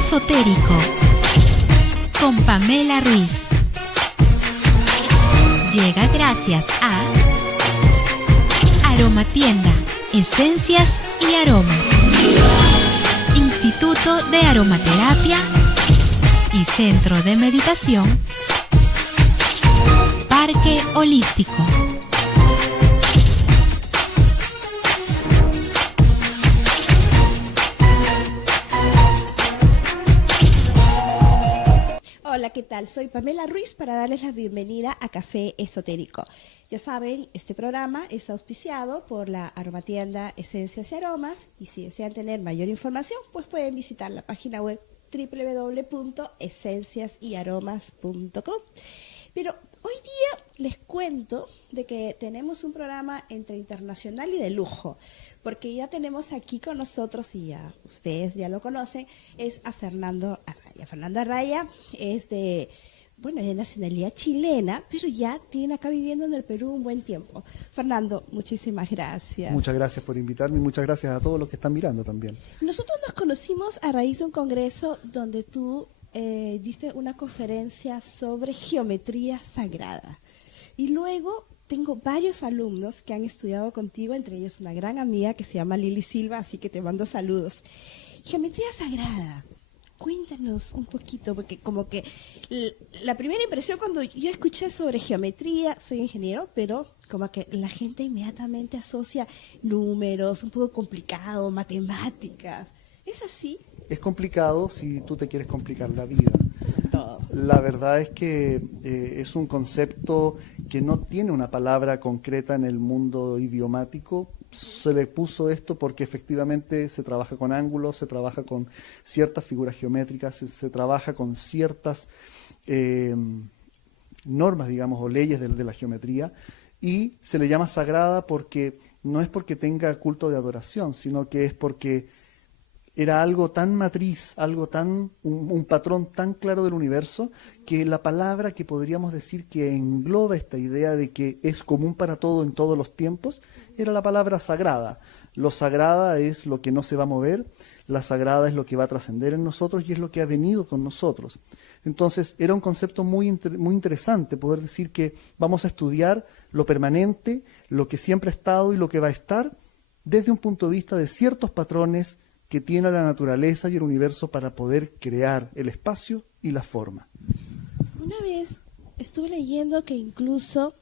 Esotérico con Pamela Ruiz. Llega gracias a Aromatienda, Esencias y Aromas, Instituto de Aromaterapia y Centro de Meditación, Parque Holístico. Hola, ¿qué tal? Soy Pamela Ruiz para darles la bienvenida a Café Esotérico. Ya saben, este programa es auspiciado por la Aromatienda Esencias y Aromas, y si desean tener mayor información, pues pueden visitar la página web www.esenciasyaromas.com. Pero hoy día les cuento de que tenemos un programa entre internacional y de lujo, porque ya tenemos aquí con nosotros, y ya ustedes ya lo conocen, es a Fernando Arraya. Fernando Arraya es de nacionalidad chilena, pero ya tiene acá viviendo en el Perú un buen tiempo. Fernando, muchísimas gracias. Muchas gracias por invitarme y muchas gracias a todos los que están mirando también. Nosotros nos conocimos a raíz de un congreso donde tú diste una conferencia sobre geometría sagrada. Y luego tengo varios alumnos que han estudiado contigo, entre ellos una gran amiga que se llama Lili Silva, así que te mando saludos. Geometría sagrada. Cuéntanos un poquito, porque como que la primera impresión cuando yo escuché sobre geometría, soy ingeniero, pero como que la gente inmediatamente asocia números, un poco complicado, matemáticas. ¿Es así? Es complicado si tú te quieres complicar la vida. Todo. La verdad es que es un concepto que no tiene una palabra concreta en el mundo idiomático. Se le puso esto porque efectivamente se trabaja con ángulos, se trabaja con ciertas figuras geométricas, se trabaja con ciertas normas, digamos, o leyes de la geometría, y se le llama sagrada porque no es porque tenga culto de adoración, sino que es porque era algo tan matriz, algo tan, un patrón tan claro del universo, que la palabra que podríamos decir que engloba esta idea de que es común para todo en todos los tiempos, era la palabra sagrada. Lo sagrada es lo que no se va a mover, la sagrada es lo que va a trascender en nosotros y es lo que ha venido con nosotros. Entonces era un concepto muy interesante poder decir que vamos a estudiar lo permanente, lo que siempre ha estado y lo que va a estar, desde un punto de vista de ciertos patrones que tiene la naturaleza y el universo para poder crear el espacio y la forma. Una vez estuve leyendo que incluso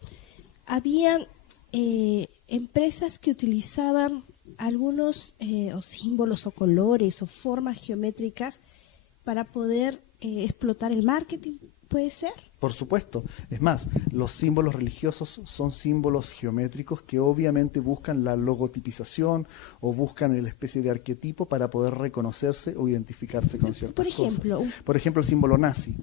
habían empresas que utilizaban algunos o símbolos o colores o formas geométricas para poder explotar el marketing, ¿puede ser? Por supuesto. Es más, los símbolos religiosos son símbolos geométricos que obviamente buscan la logotipización o buscan la especie de arquetipo para poder reconocerse o identificarse con ciertas cosas. Por ejemplo, el símbolo nazi.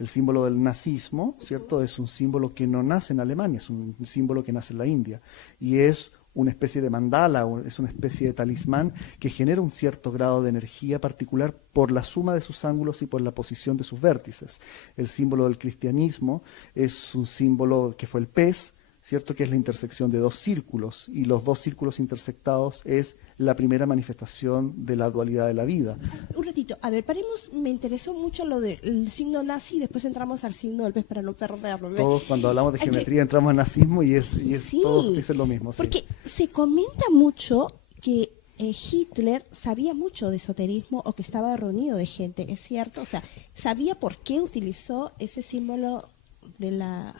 El símbolo del nazismo, ¿cierto? Es un símbolo que no nace en Alemania, es un símbolo que nace en la India. Y es una especie de mandala, es una especie de talismán que genera un cierto grado de energía particular por la suma de sus ángulos y por la posición de sus vértices. El símbolo del cristianismo es un símbolo que fue el pez, ¿cierto? Que es la intersección de dos círculos, y los dos círculos intersectados es la primera manifestación de la dualidad de la vida. Un ratito, a ver, paremos, me interesó mucho lo del signo nazi, después entramos al signo del pez para no perderlo. Todos cuando hablamos de geometría entramos en nazismo y sí, todos dicen lo mismo. Porque se comenta mucho que Hitler sabía mucho de esoterismo o que estaba reunido de gente, ¿es cierto? O sea, sabía por qué utilizó ese símbolo de la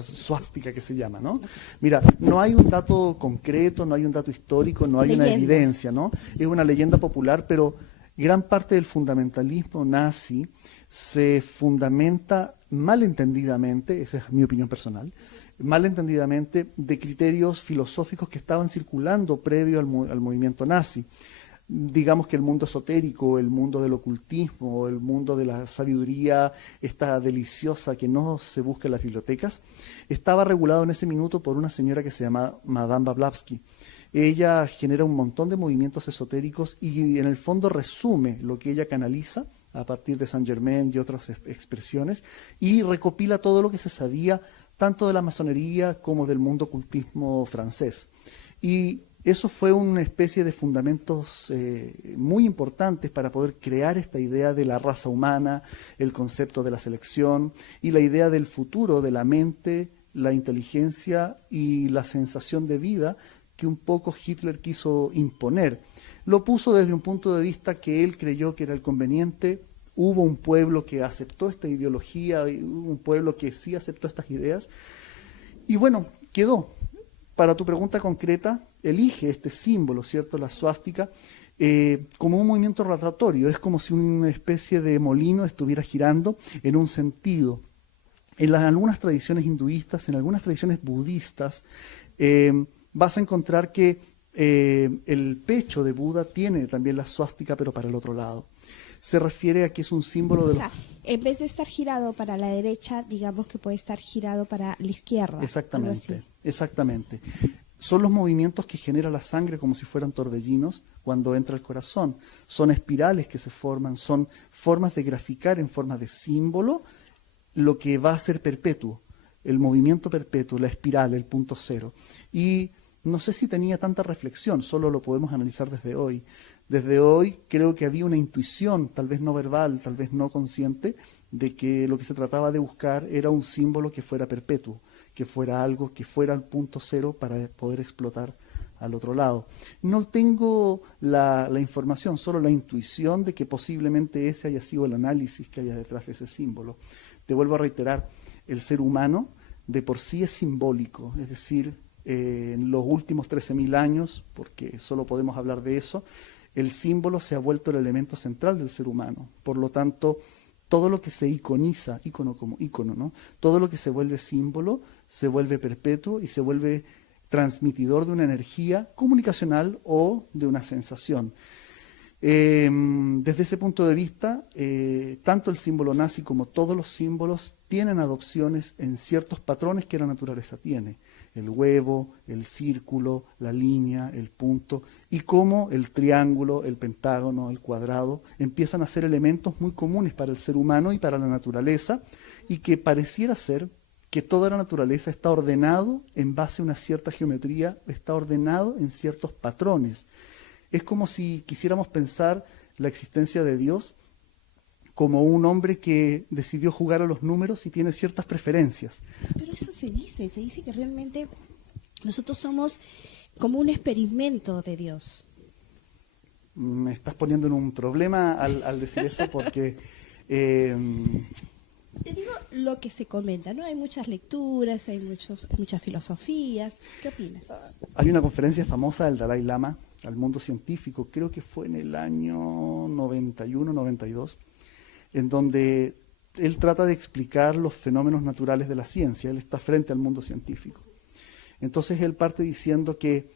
suástica que se llama, ¿no? Mira, no hay un dato concreto, no hay un dato histórico, no hay una evidencia, ¿no? Es una leyenda popular, pero gran parte del fundamentalismo nazi se fundamenta malentendidamente, esa es mi opinión personal, malentendidamente de criterios filosóficos que estaban circulando previo al movimiento nazi. Digamos que el mundo esotérico, el mundo del ocultismo, el mundo de la sabiduría, esta deliciosa que no se busca en las bibliotecas, estaba regulado en ese minuto por una señora que se llama Madame Blavatsky. Ella genera un montón de movimientos esotéricos y en el fondo resume lo que ella canaliza a partir de Saint Germain y otras expresiones, y recopila todo lo que se sabía tanto de la masonería como del mundo ocultismo francés. Y eso fue una especie de fundamentos muy importantes para poder crear esta idea de la raza humana, el concepto de la selección y la idea del futuro de la mente, la inteligencia y la sensación de vida que un poco Hitler quiso imponer. Lo puso desde un punto de vista que él creyó que era el conveniente. Hubo un pueblo que aceptó esta ideología, hubo un pueblo que sí aceptó estas ideas. Y bueno, quedó. Para tu pregunta concreta, elige este símbolo, ¿cierto? La suástica, como un movimiento rotatorio. Es como si una especie de molino estuviera girando en un sentido. En algunas tradiciones hinduistas, en algunas tradiciones budistas, vas a encontrar que el pecho de Buda tiene también la suástica, pero para el otro lado. Se refiere a que es un símbolo de... O sea, en vez de estar girado para la derecha, digamos que puede estar girado para la izquierda. Exactamente, exactamente. Son los movimientos que genera la sangre como si fueran torbellinos cuando entra al corazón. Son espirales que se forman, son formas de graficar en forma de símbolo lo que va a ser perpetuo, el movimiento perpetuo, la espiral, el punto cero. Y no sé si tenía tanta reflexión, solo lo podemos analizar desde hoy. Desde hoy creo que había una intuición, tal vez no verbal, tal vez no consciente, de que lo que se trataba de buscar era un símbolo que fuera perpetuo, que fuera algo, que fuera el punto cero para poder explotar al otro lado. No tengo la información, solo la intuición de que posiblemente ese haya sido el análisis que haya detrás de ese símbolo. Te vuelvo a reiterar, el ser humano de por sí es simbólico, es decir, en los últimos 13.000 años, porque solo podemos hablar de eso, el símbolo se ha vuelto el elemento central del ser humano. Por lo tanto, todo lo que se iconiza, ícono como ícono, ¿no? Todo lo que se vuelve símbolo, se vuelve perpetuo y se vuelve transmitidor de una energía comunicacional o de una sensación. Desde ese punto de vista, tanto el símbolo nazi como todos los símbolos tienen adopciones en ciertos patrones que la naturaleza tiene. El huevo, el círculo, la línea, el punto, y cómo el triángulo, el pentágono, el cuadrado, empiezan a ser elementos muy comunes para el ser humano y para la naturaleza, y que pareciera ser que toda la naturaleza está ordenado en base a una cierta geometría, está ordenado en ciertos patrones. Es como si quisiéramos pensar la existencia de Dios como un hombre que decidió jugar a los números y tiene ciertas preferencias. Pero eso se dice que realmente nosotros somos como un experimento de Dios. Me estás poniendo en un problema al decir eso porque... Te digo lo que se comenta, ¿no? Hay muchas lecturas, hay muchas filosofías. ¿Qué opinas? Hay una conferencia famosa del Dalai Lama al mundo científico, creo que fue en el año 91, 92, en donde él trata de explicar los fenómenos naturales de la ciencia. Él está frente al mundo científico. Entonces él parte diciendo que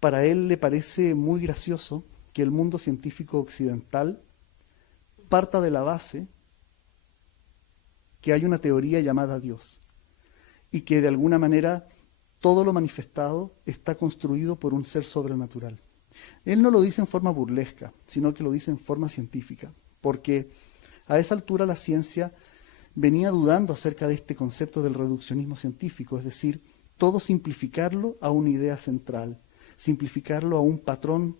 para él le parece muy gracioso que el mundo científico occidental parta de la base que hay una teoría llamada Dios y que de alguna manera todo lo manifestado está construido por un ser sobrenatural. Él no lo dice en forma burlesca, sino que lo dice en forma científica, porque a esa altura la ciencia venía dudando acerca de este concepto del reduccionismo científico, es decir, todo simplificarlo a una idea central, simplificarlo a un patrón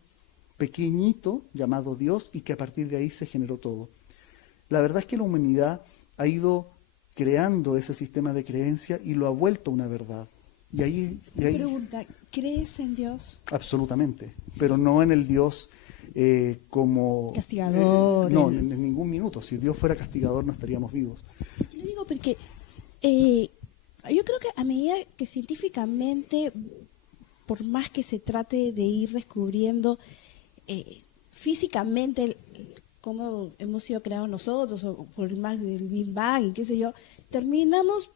pequeñito llamado Dios y que a partir de ahí se generó todo. La verdad es que la humanidad ha ido creando ese sistema de creencia y lo ha vuelto una verdad. Y ahí Pregunta, ¿crees en Dios? Absolutamente, pero no en el Dios como... Castigador. No, en ningún minuto. Si Dios fuera castigador no estaríamos vivos. Yo lo digo porque yo creo que a medida que científicamente, por más que se trate de ir descubriendo físicamente cómo hemos sido creados nosotros, o por más del Big Bang y qué sé yo, terminamos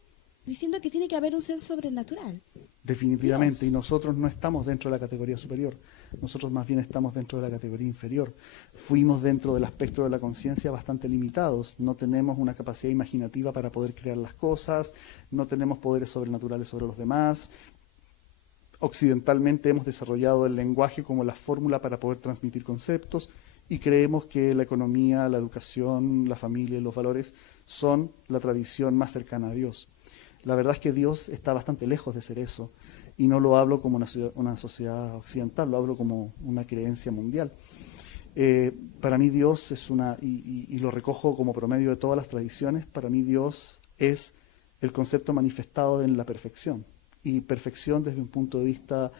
diciendo que tiene que haber un ser sobrenatural. Definitivamente, Dios. y nosotros no estamos dentro de la categoría superior, nosotros más bien estamos dentro de la categoría inferior. Fuimos dentro del aspecto de la conciencia bastante limitados, no tenemos una capacidad imaginativa para poder crear las cosas, no tenemos poderes sobrenaturales sobre los demás. Occidentalmente hemos desarrollado el lenguaje como la fórmula para poder transmitir conceptos y creemos que la economía, la educación, la familia y los valores son la tradición más cercana a Dios. La verdad es que Dios está bastante lejos de ser eso y no lo hablo como una sociedad occidental, lo hablo como una creencia mundial. Para mí Dios es y lo recojo como promedio de todas las tradiciones, para mí Dios es el concepto manifestado en la perfección. Y perfección desde un punto de vista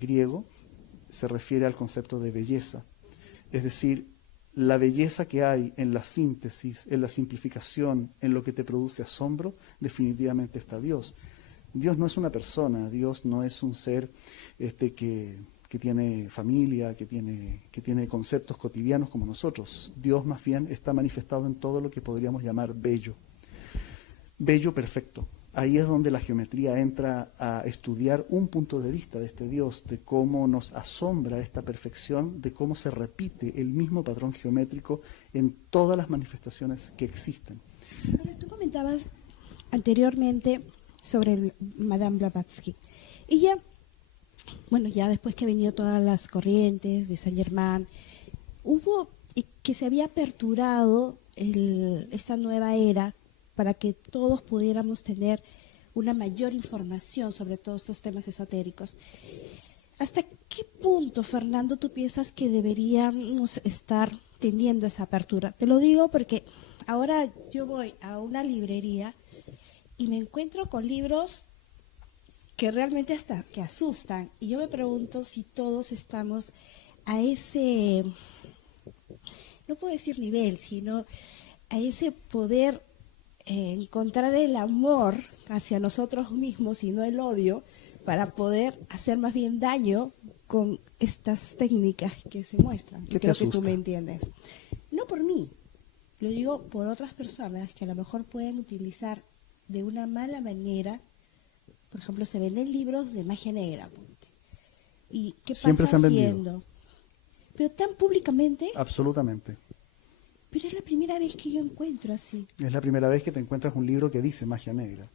griego se refiere al concepto de belleza. Es decir, la belleza que hay en la síntesis, en la simplificación, en lo que te produce asombro, definitivamente está Dios. Dios no es una persona, Dios no es un ser que tiene familia, que tiene conceptos cotidianos como nosotros. Dios más bien está manifestado en todo lo que podríamos llamar bello. Bello perfecto. Ahí es donde la geometría entra a estudiar un punto de vista de este Dios, de cómo nos asombra esta perfección, de cómo se repite el mismo patrón geométrico en todas las manifestaciones que existen. Pero tú comentabas anteriormente sobre Madame Blavatsky. Ella, bueno, ya después que han venido todas las corrientes de Saint-Germain, hubo que se había aperturado esta nueva era para que todos pudiéramos tener una mayor información sobre todos estos temas esotéricos. ¿Hasta qué punto, Fernando, tú piensas que deberíamos estar teniendo esa apertura? Te lo digo porque ahora yo voy a una librería y me encuentro con libros que realmente hasta que asustan. Y yo me pregunto si todos estamos a ese, no puedo decir nivel, sino a ese poder encontrar el amor hacia nosotros mismos y no el odio, para poder hacer más bien daño con estas técnicas que se muestran. ¿Qué te creo asusta? que tú me entiendes. No por mí, lo digo por otras personas que a lo mejor pueden utilizar de una mala manera. Por ejemplo, se venden libros de magia negra. ¿Y qué Siempre pasa se han vendido. haciendo? Pero tan públicamente. Absolutamente. Pero es la primera vez que yo encuentro así. Es la primera vez que te encuentras un libro que dice magia negra.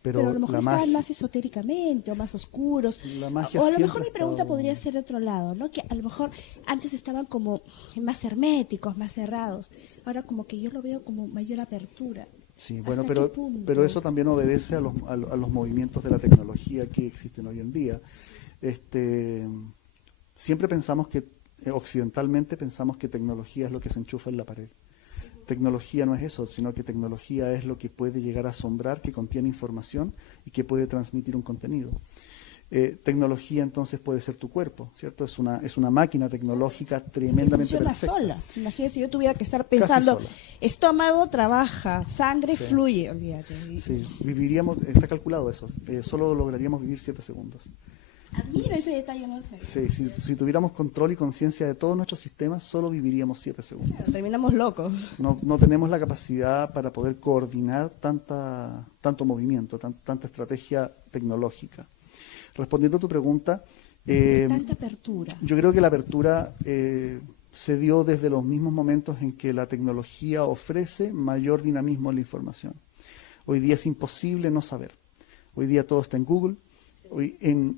Pero a lo mejor la estaban magia, más esotéricamente o más oscuros. la magia O a lo siempre mejor ha mi pregunta estado- podría ser de otro lado, ¿no? Que a lo mejor antes estaban como más herméticos, más cerrados. Ahora como que yo lo veo como mayor apertura. Sí, bueno, ¿Hasta qué punto? pero eso también obedece a los movimientos de la tecnología que existen hoy en día. Siempre pensamos que, occidentalmente pensamos que tecnología es lo que se enchufa en la pared. Tecnología no es eso, sino que tecnología es lo que puede llegar a asombrar, que contiene información y que puede transmitir un contenido. Tecnología entonces puede ser tu cuerpo, ¿cierto? Es una máquina tecnológica tremendamente Funciona perfecta. sola. Imagínate si yo tuviera que estar pensando, sola. estómago trabaja, sangre Sí. fluye, olvídate. Sí, viviríamos, está calculado eso, solo lograríamos vivir 7 segundos. Ah, mira, ese detalle no sé. Sí, si tuviéramos control y conciencia de todos nuestros sistemas, solo viviríamos 7 segundos. Claro, terminamos locos. No tenemos la capacidad para poder coordinar tanto movimiento, tanta estrategia tecnológica. Respondiendo a tu pregunta, Tanta apertura. yo creo que la apertura se dio desde los mismos momentos en que la tecnología ofrece mayor dinamismo en la información. Hoy día es imposible no saber. Hoy día todo está en Google.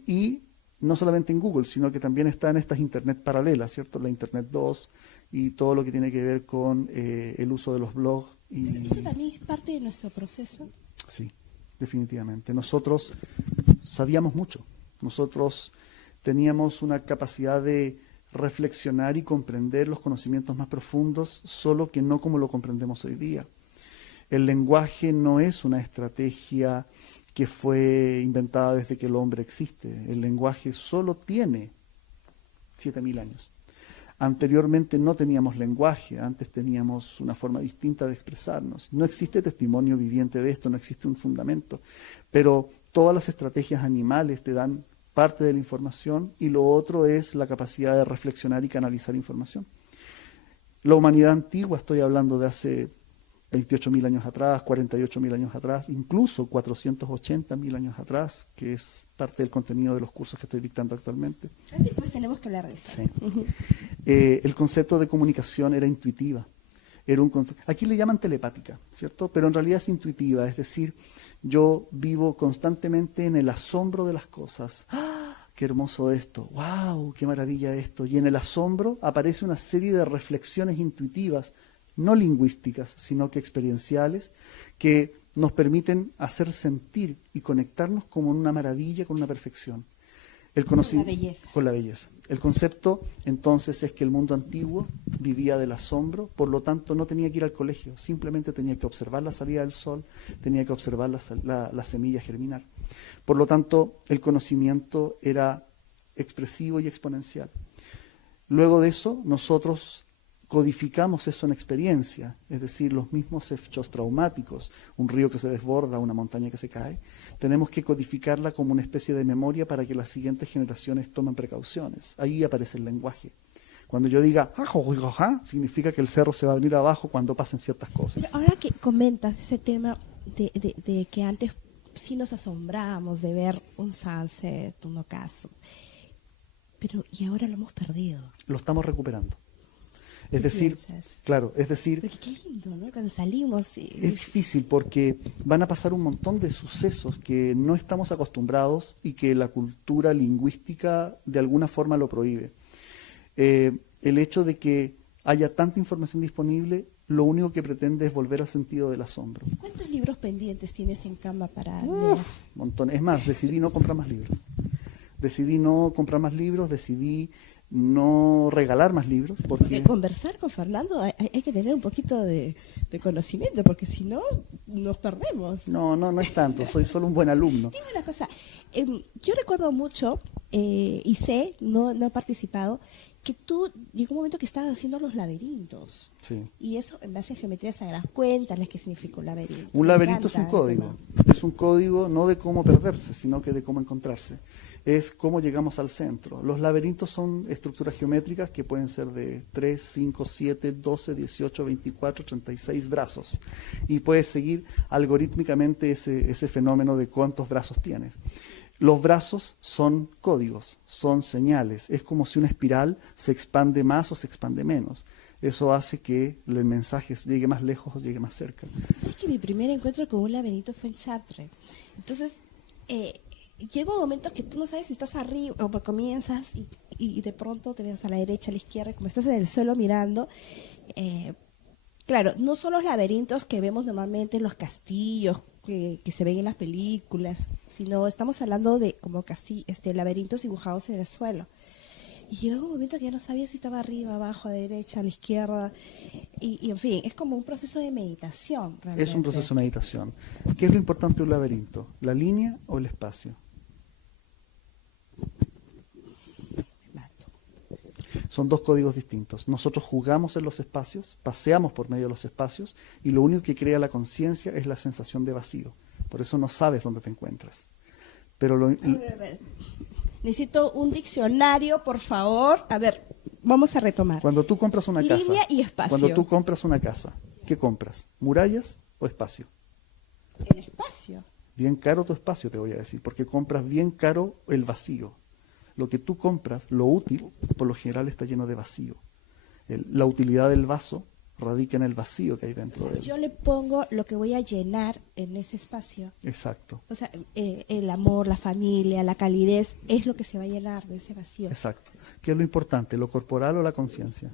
Y no solamente en Google, sino que también está en estas Internet paralelas, ¿cierto? La Internet 2 y todo lo que tiene que ver con el uso de los blogs. Pero eso también es parte de nuestro proceso. Sí, definitivamente. Nosotros sabíamos mucho. Nosotros teníamos una capacidad de reflexionar y comprender los conocimientos más profundos, solo que no como lo comprendemos hoy día. El lenguaje no es una estrategia que fue inventada desde que el hombre existe. El lenguaje solo tiene 7.000 años. Anteriormente no teníamos lenguaje, antes teníamos una forma distinta de expresarnos. No existe testimonio viviente de esto, no existe un fundamento, pero todas las estrategias animales te dan parte de la información y lo otro es la capacidad de reflexionar y canalizar información. La humanidad antigua, estoy hablando de hace 28.000 años atrás, 48.000 años atrás, incluso 480.000 años atrás, que es parte del contenido de los cursos que estoy dictando actualmente. Después tenemos que hablar de eso. Sí. El concepto de comunicación era intuitiva. Aquí le llaman telepática, ¿cierto? Pero en realidad es intuitiva, es decir, yo vivo constantemente en el asombro de las cosas. ¡Ah! ¡Qué hermoso esto! ¡Wow! ¡Qué maravilla esto! Y en el asombro aparece una serie de reflexiones intuitivas, no lingüísticas, sino que experienciales, que nos permiten hacer sentir y conectarnos como una maravilla, con una perfección. Con la belleza. Con la belleza. El concepto, entonces, es que el mundo antiguo vivía del asombro, por lo tanto no tenía que ir al colegio, simplemente tenía que observar la salida del sol, tenía que observar la semilla germinar. Por lo tanto, el conocimiento era expresivo y exponencial. Luego de eso, nosotros codificamos eso en experiencia, es decir, los mismos hechos traumáticos, un río que se desborda, una montaña que se cae, tenemos que codificarla como una especie de memoria para que las siguientes generaciones tomen precauciones. Ahí aparece el lenguaje. Cuando yo diga, significa que el cerro se va a venir abajo cuando pasen ciertas cosas. Pero ahora que comentas ese tema de que antes sí nos asombramos de ver un sunset, un ocaso, pero y ahora lo hemos perdido. Lo estamos recuperando. Es ¿Qué decir, piensas? claro, es decir, Porque qué lindo, ¿no? Cuando salimos. es difícil porque van a pasar un montón de sucesos que no estamos acostumbrados y que la cultura lingüística de alguna forma lo prohíbe. El hecho de que haya tanta información disponible, lo único que pretende es volver al sentido del asombro. ¿Cuántos libros pendientes tienes en cama para leer? Un montón. Es más, decidí no comprar más libros. Decidí no comprar más libros, decidí no regalar más libros. Porque conversar con Fernando hay que tener un poquito de conocimiento, porque si no, nos perdemos. No es tanto, soy solo un buen alumno. Dime una cosa, yo recuerdo mucho, y sé, no he participado, que tú llegó un momento que estabas haciendo los laberintos. Sí. Y eso en base a geometría sagrada. Cuéntales qué significa un laberinto. Un laberinto es un código. Es un código no de cómo perderse, sino que de cómo encontrarse. Es cómo llegamos al centro. Los laberintos son estructuras geométricas que pueden ser de 3, 5, 7, 12, 18, 24, 36 brazos. Y puedes seguir algorítmicamente ese fenómeno de cuántos brazos tienes. Los brazos son códigos, son señales. Es como si una espiral se expande más o se expande menos. Eso hace que el mensaje llegue más lejos o llegue más cerca. ¿Sabes que mi primer encuentro con un laberinto fue en Chartres? Entonces, llega un momento que tú no sabes si estás arriba o comienzas y de pronto te ves a la derecha, a la izquierda, como estás en el suelo mirando. Claro, no son los laberintos que vemos normalmente en los castillos que se ven en las películas, sino estamos hablando de como laberintos dibujados en el suelo. Y llegó un momento que ya no sabía si estaba arriba, abajo, a la derecha, a la izquierda. Y en fin, es como un proceso de meditación. Realmente. Es un proceso de meditación. ¿Qué es lo importante de un laberinto? ¿La línea o el espacio? Son dos códigos distintos. Nosotros jugamos en los espacios, paseamos por medio de los espacios y lo único que crea la conciencia es la sensación de vacío. Por eso no sabes dónde te encuentras. Pero necesito un diccionario, por favor. A ver, vamos a retomar. Cuando tú compras una casa, línea y espacio. Cuando tú compras una casa, ¿qué compras? ¿Murallas o espacio? El espacio. Bien caro tu espacio, te voy a decir, porque compras bien caro el vacío. Lo que tú compras, lo útil, por lo general está lleno de vacío. La utilidad del vaso radica en el vacío que hay dentro de él. Yo le pongo lo que voy a llenar en ese espacio. Exacto. O sea, el amor, la familia, la calidez, es lo que se va a llenar de ese vacío. Exacto. ¿Qué es lo importante, lo corporal o la conciencia?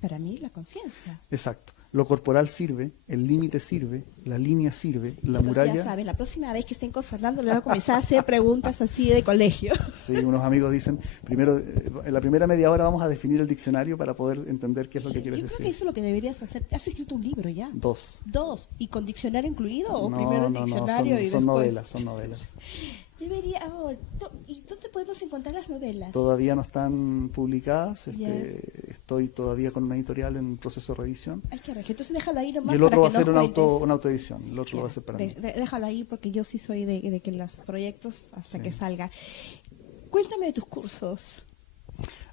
Para mí, la conciencia. Exacto. Lo corporal sirve, el límite sirve, la línea sirve, la muralla... Ya saben, la próxima vez que estén con Fernando le voy a comenzar a hacer preguntas así de colegio. Sí, unos amigos dicen, primero, en la primera media hora vamos a definir el diccionario para poder entender qué es lo que quieres decir. Yo creo que eso es lo que deberías hacer. ¿Has escrito un libro ya? Dos. ¿Y con diccionario incluido? ¿O No, primero el no, diccionario y son después? son novelas. Debería... ¿Y dónde podemos encontrar las novelas? Todavía no están publicadas. Ya. Estoy todavía con una editorial en proceso de revisión. Hay que arreglar. Entonces déjalo ahí nomás. Y el otro va a para que ser nos una autoedición. El otro Ya, lo va a hacer para mí. Déjalo ahí porque yo sí soy de que los proyectos hasta Sí. que salga. Cuéntame de tus cursos.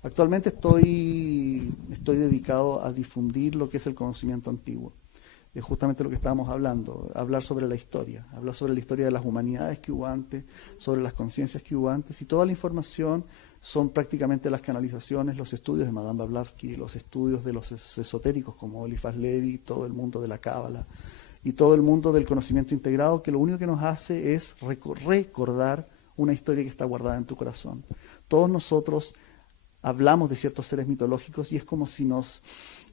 Actualmente estoy dedicado a difundir lo que es el conocimiento antiguo. Es justamente lo que estábamos hablando, hablar sobre la historia de las humanidades que hubo antes, sobre las conciencias que hubo antes, y toda la información son prácticamente las canalizaciones, los estudios de Madame Blavatsky, los estudios de los esotéricos como Eliphas Levi, todo el mundo de la Cábala y todo el mundo del conocimiento integrado, que lo único que nos hace es recordar una historia que está guardada en tu corazón. Todos nosotros hablamos de ciertos seres mitológicos y es como si nos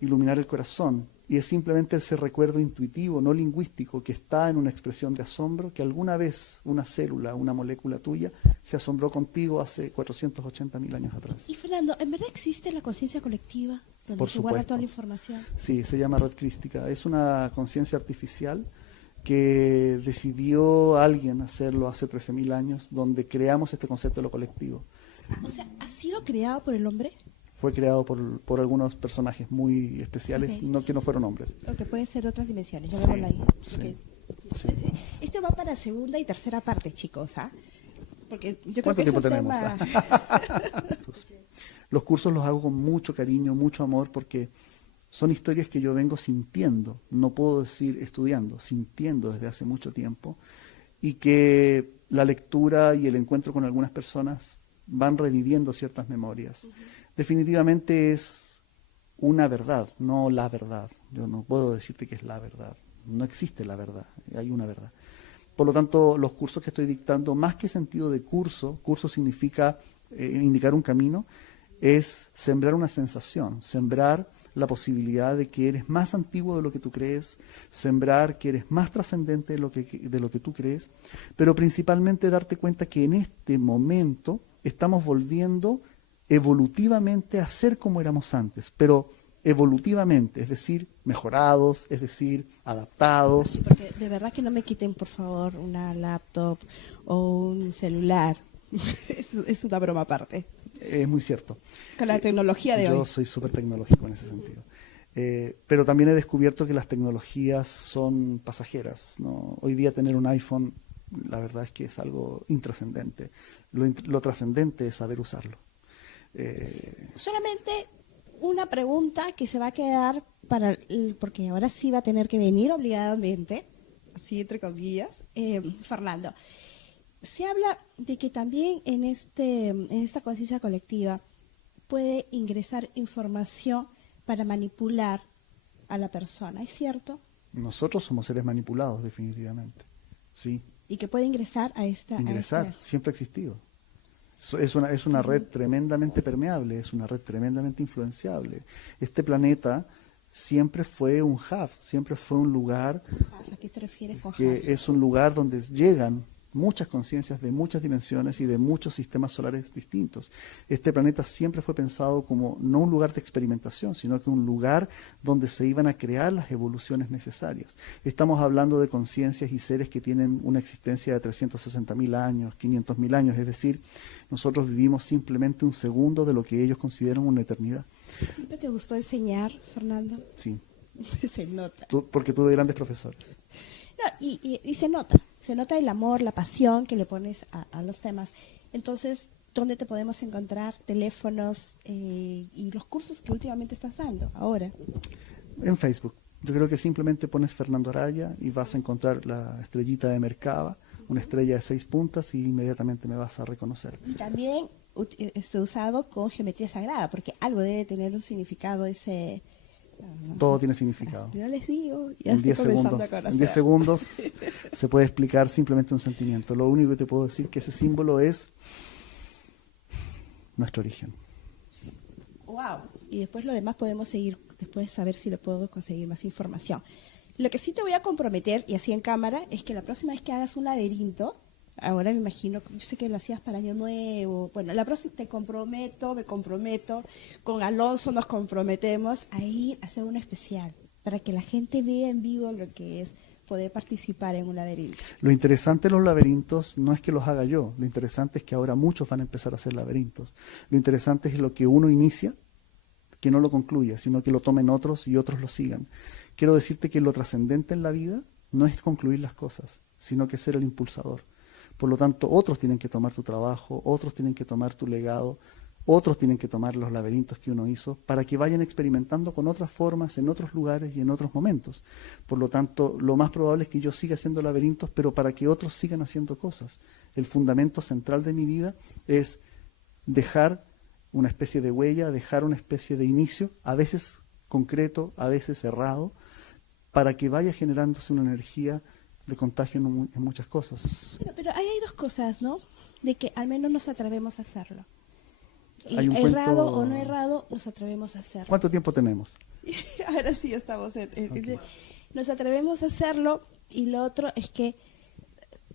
iluminara el corazón. Y es simplemente ese recuerdo intuitivo, no lingüístico, que está en una expresión de asombro, que alguna vez una célula, una molécula tuya, se asombró contigo hace 480.000 años atrás. Y Fernando, ¿en verdad existe la conciencia colectiva donde Por se guarda supuesto. toda la información? Sí, se llama red crística. Es una conciencia artificial que decidió alguien hacerlo hace 13.000 años, donde creamos este concepto de lo colectivo. O sea, ¿ha sido creado por el hombre? Fue creado por algunos personajes muy especiales, Ok. que no fueron hombres. O que pueden ser de otras dimensiones. Sí, Llamémoslo ahí. sí, Ok. sí. Esto va para segunda y tercera parte, chicos, ¿ah? Porque yo creo ¿Cuánto que tiempo ese tenemos? tema... Los cursos los hago con mucho cariño, mucho amor, porque son historias que yo vengo sintiendo, no puedo decir estudiando, sintiendo desde hace mucho tiempo, y que la lectura y el encuentro con algunas personas van reviviendo ciertas memorias. Definitivamente es una verdad, no la verdad. Yo no puedo decirte que es la verdad. No existe la verdad, hay una verdad. Por lo tanto, los cursos que estoy dictando, más que sentido de curso, curso significa indicar un camino, es sembrar una sensación, sembrar la posibilidad de que eres más antiguo de lo que tú crees, sembrar que eres más trascendente de lo que tú crees, pero principalmente darte cuenta que en este momento estamos volviendo evolutivamente a ser como éramos antes, pero evolutivamente, es decir, mejorados, es decir, adaptados. Porque de verdad que no me quiten, por favor, una laptop o un celular. Es una broma aparte. Es muy cierto. Con la tecnología de hoy. Yo soy súper tecnológico en ese sentido. Pero también he descubierto que las tecnologías son pasajeras, ¿no? Hoy día tener un iPhone, la verdad es que es algo intrascendente. Lo trascendente es saber usarlo. Solamente una pregunta que se va a quedar porque ahora sí va a tener que venir obligadamente, así entre comillas, Fernando. Se habla de que también en esta conciencia colectiva puede ingresar información para manipular a la persona, ¿es cierto? Nosotros somos seres manipulados, definitivamente. Sí. Y que puede ingresar a esta... Siempre ha existido. Es una red tremendamente permeable, es una red tremendamente influenciable. Este planeta siempre fue un hub, siempre fue un lugar ¿A qué te refieres con que hub? es un lugar donde llegan muchas conciencias de muchas dimensiones y de muchos sistemas solares distintos. Este planeta siempre fue pensado como no un lugar de experimentación, sino que un lugar donde se iban a crear las evoluciones necesarias. Estamos hablando de conciencias y seres que tienen una existencia de 360.000 años, 500.000 años, es decir, nosotros vivimos simplemente un segundo de lo que ellos consideran una eternidad. ¿Siempre te gustó enseñar, Fernando? Sí, Se nota. porque tuve grandes profesores. No, y se nota el amor, la pasión que le pones a los temas. Entonces, ¿dónde te podemos encontrar? Teléfonos y los cursos que últimamente estás dando ahora. En Facebook. Yo creo que simplemente pones Fernando Araya y vas a encontrar la estrellita de Mercaba, una estrella de 6 puntas y inmediatamente me vas a reconocer. Y también estoy usado con geometría sagrada, porque algo debe tener un significado ese... Todo tiene significado. Yo les digo, ya En estoy 10 comenzando segundos, a conocer. en 10 segundos se puede explicar simplemente un sentimiento. Lo único que te puedo decir es que ese símbolo es nuestro origen. Wow. Y después lo demás podemos seguir, después saber si le puedo conseguir más información. Lo que sí te voy a comprometer, y así en cámara, es que la próxima vez que hagas un laberinto, ahora me imagino, yo sé que lo hacías para Año Nuevo, bueno, la próxima me comprometo, con Alonso nos comprometemos a ir a hacer uno especial, para que la gente vea en vivo lo que es poder participar en un laberinto. Lo interesante de los laberintos no es que los haga yo, lo interesante es que ahora muchos van a empezar a hacer laberintos. Lo interesante es lo que uno inicia, que no lo concluya, sino que lo tomen otros y otros lo sigan. Quiero decirte que lo trascendente en la vida no es concluir las cosas, sino que ser el impulsador. Por lo tanto, otros tienen que tomar tu trabajo, otros tienen que tomar tu legado, otros tienen que tomar los laberintos que uno hizo para que vayan experimentando con otras formas, en otros lugares y en otros momentos. Por lo tanto, lo más probable es que yo siga haciendo laberintos, pero para que otros sigan haciendo cosas. El fundamento central de mi vida es dejar una especie de huella, dejar una especie de inicio, a veces concreto, a veces cerrado, para que vaya generándose una energía de contagio en muchas cosas. Pero ahí hay dos cosas, ¿no? De que al menos nos atrevemos a hacerlo. Y Hay un errado cuento- o no errado, nos atrevemos a hacerlo. ¿Cuánto tiempo tenemos? Ahora sí estamos Ok. nos atrevemos a hacerlo. Y lo otro es que,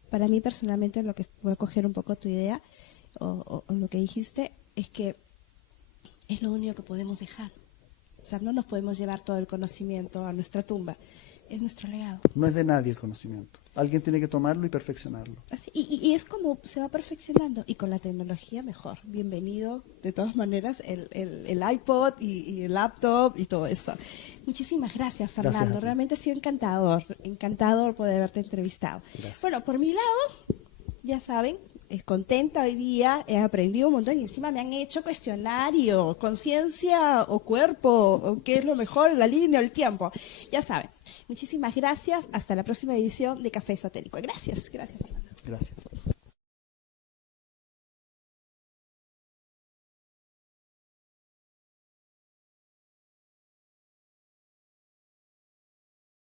para mí personalmente, lo que voy a coger un poco tu idea, o lo que dijiste, es que es lo único que podemos dejar. O sea, no nos podemos llevar todo el conocimiento a nuestra tumba. Es nuestro legado. No es de nadie el conocimiento. Alguien tiene que tomarlo y perfeccionarlo. Así, y es como se va perfeccionando. Y con la tecnología mejor. Bienvenido, de todas maneras, el iPod y el laptop y todo eso. Muchísimas gracias, Fernando. Gracias a ti. Realmente ha sido encantador poder haberte entrevistado. Gracias. Bueno, por mi lado, ya saben, es contenta hoy día, he aprendido un montón y encima me han hecho cuestionario, conciencia o cuerpo, o qué es lo mejor, la línea o el tiempo. Ya saben, muchísimas gracias, hasta la próxima edición de Café Esotérico. Gracias, Fernando. Gracias.